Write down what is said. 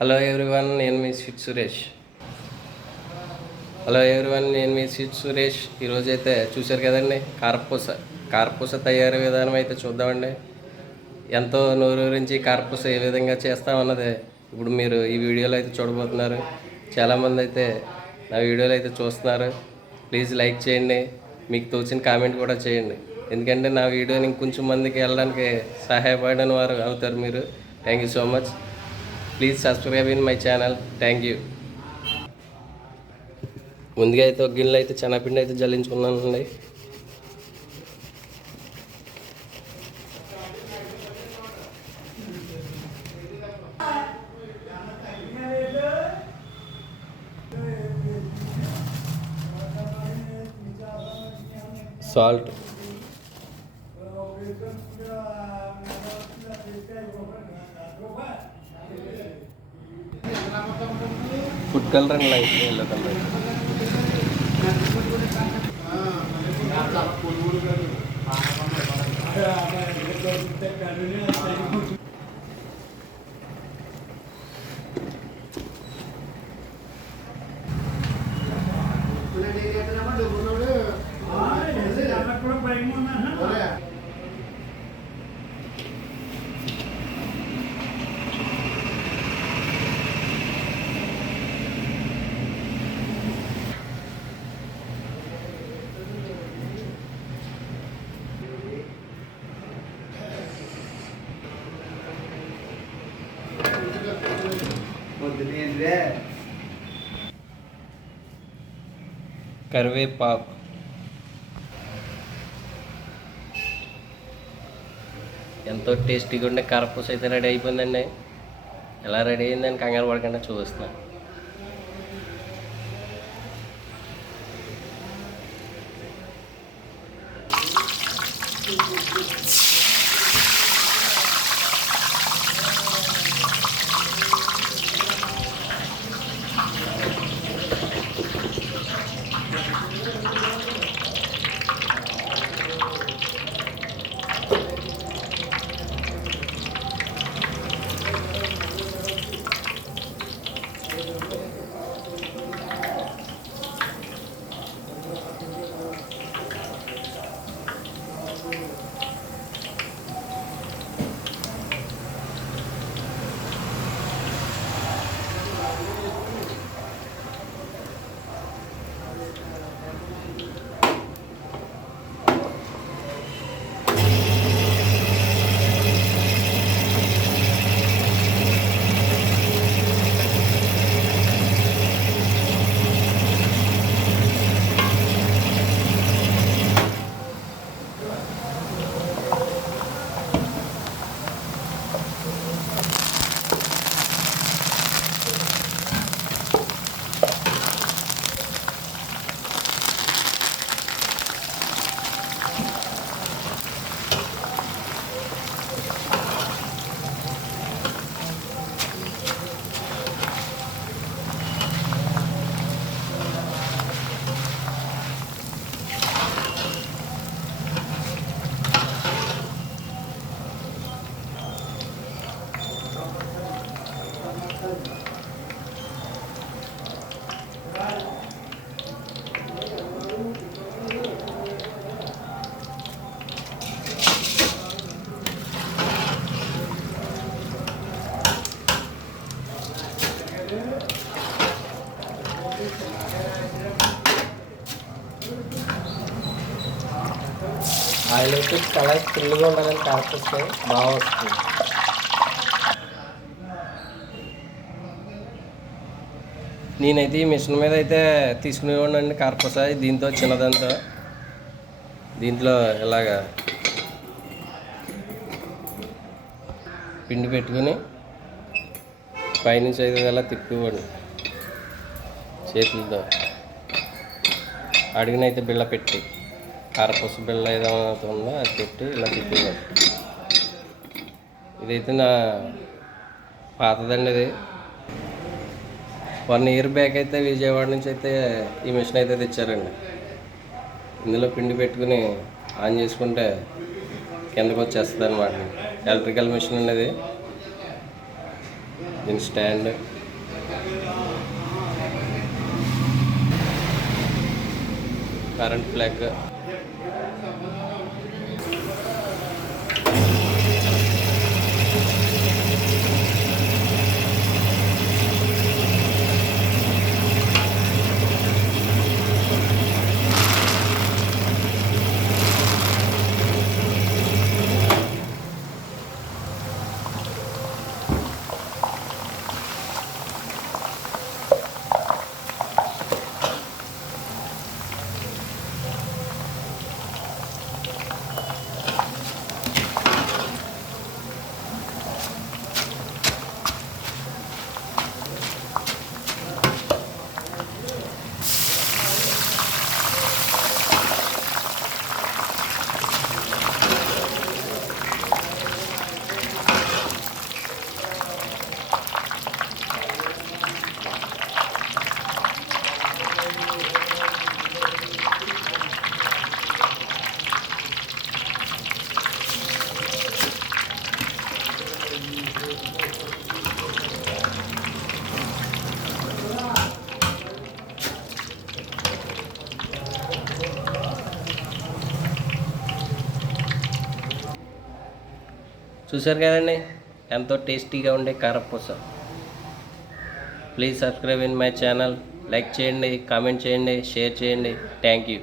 Hello everyone, నేను మీ sweet Suresh. ఈరోజైతే చూశారు కదండి, కారపూస తయారీ విధానం అయితే చూద్దామండి. ఎంతో నోరూరించి కారపూస ఏ విధంగా చేస్తామన్నది ఇప్పుడు మీరు ఈ వీడియోలో అయితే చూడబోతున్నారు. చాలామంది అయితే నా వీడియోలు అయితే చూస్తున్నారు. ప్లీజ్ లైక్ చేయండి, మీకు తోచిన కామెంట్ కూడా చేయండి. ఎందుకంటే నా వీడియోని ఇంకొంచెం మందికి వెళ్ళడానికి సహాయపడిన వారు అవుతారు మీరు. Thank you so much. Please subscribe in my channel. Thank you. ముందుగా అయితే ఒక గిన్నెలో అయితే శనగపిండి అయితే జల్లించుకున్నానండి. Salt, food colour and light yellow colour. కరివేపాకు, ఎంతో టేస్టీగా ఉండే కారపూస అయితే రెడీ అయిపోయిందండి. ఎలా రెడీ అయిందని కంగారు పడకుండా చూస్తున్నాను. ఆయిల్ అయితే కలర్ ఫుల్గా ఉండాలని కారపూస బాగా వస్తుంది. నేనైతే ఈ మిషన్ మీద అయితే తీసుకునేవాడినండి కారపూస. దీంతో చిన్నదంతా దీంట్లో ఇలాగా పిండి పెట్టుకుని పైనుంచి అయితే ఇలా తిప్పేవాడిని చేతులతో. అడిగినైతే బిళ్ళ పెట్టి కారపూస బిళ్ళ ఏదైనా ఉందో అది పెట్టి ఇలా తిప్పేవాడు. ఇదైతే నా పాతదండి. ఇది 1 ఇయర్ బ్యాక్ అయితే విజయవాడ నుంచి అయితే ఈ మిషన్ అయితే తెచ్చారండి. ఇందులో పిండి పెట్టుకుని ఆన్ చేసుకుంటే కిందకు వచ్చేస్తుంది అన్నమాట. ఎలక్ట్రికల్ మిషన్ అనేది. దీని స్టాండ్, కరెంట్ ప్లగ్, చూశారు కదండి ఎంతో టేస్టీగా ఉండే కారపూస. Please subscribe in my channel. Like చేయండి, కామెంట్ చేయండి, షేర్ చేయండి. Thank you.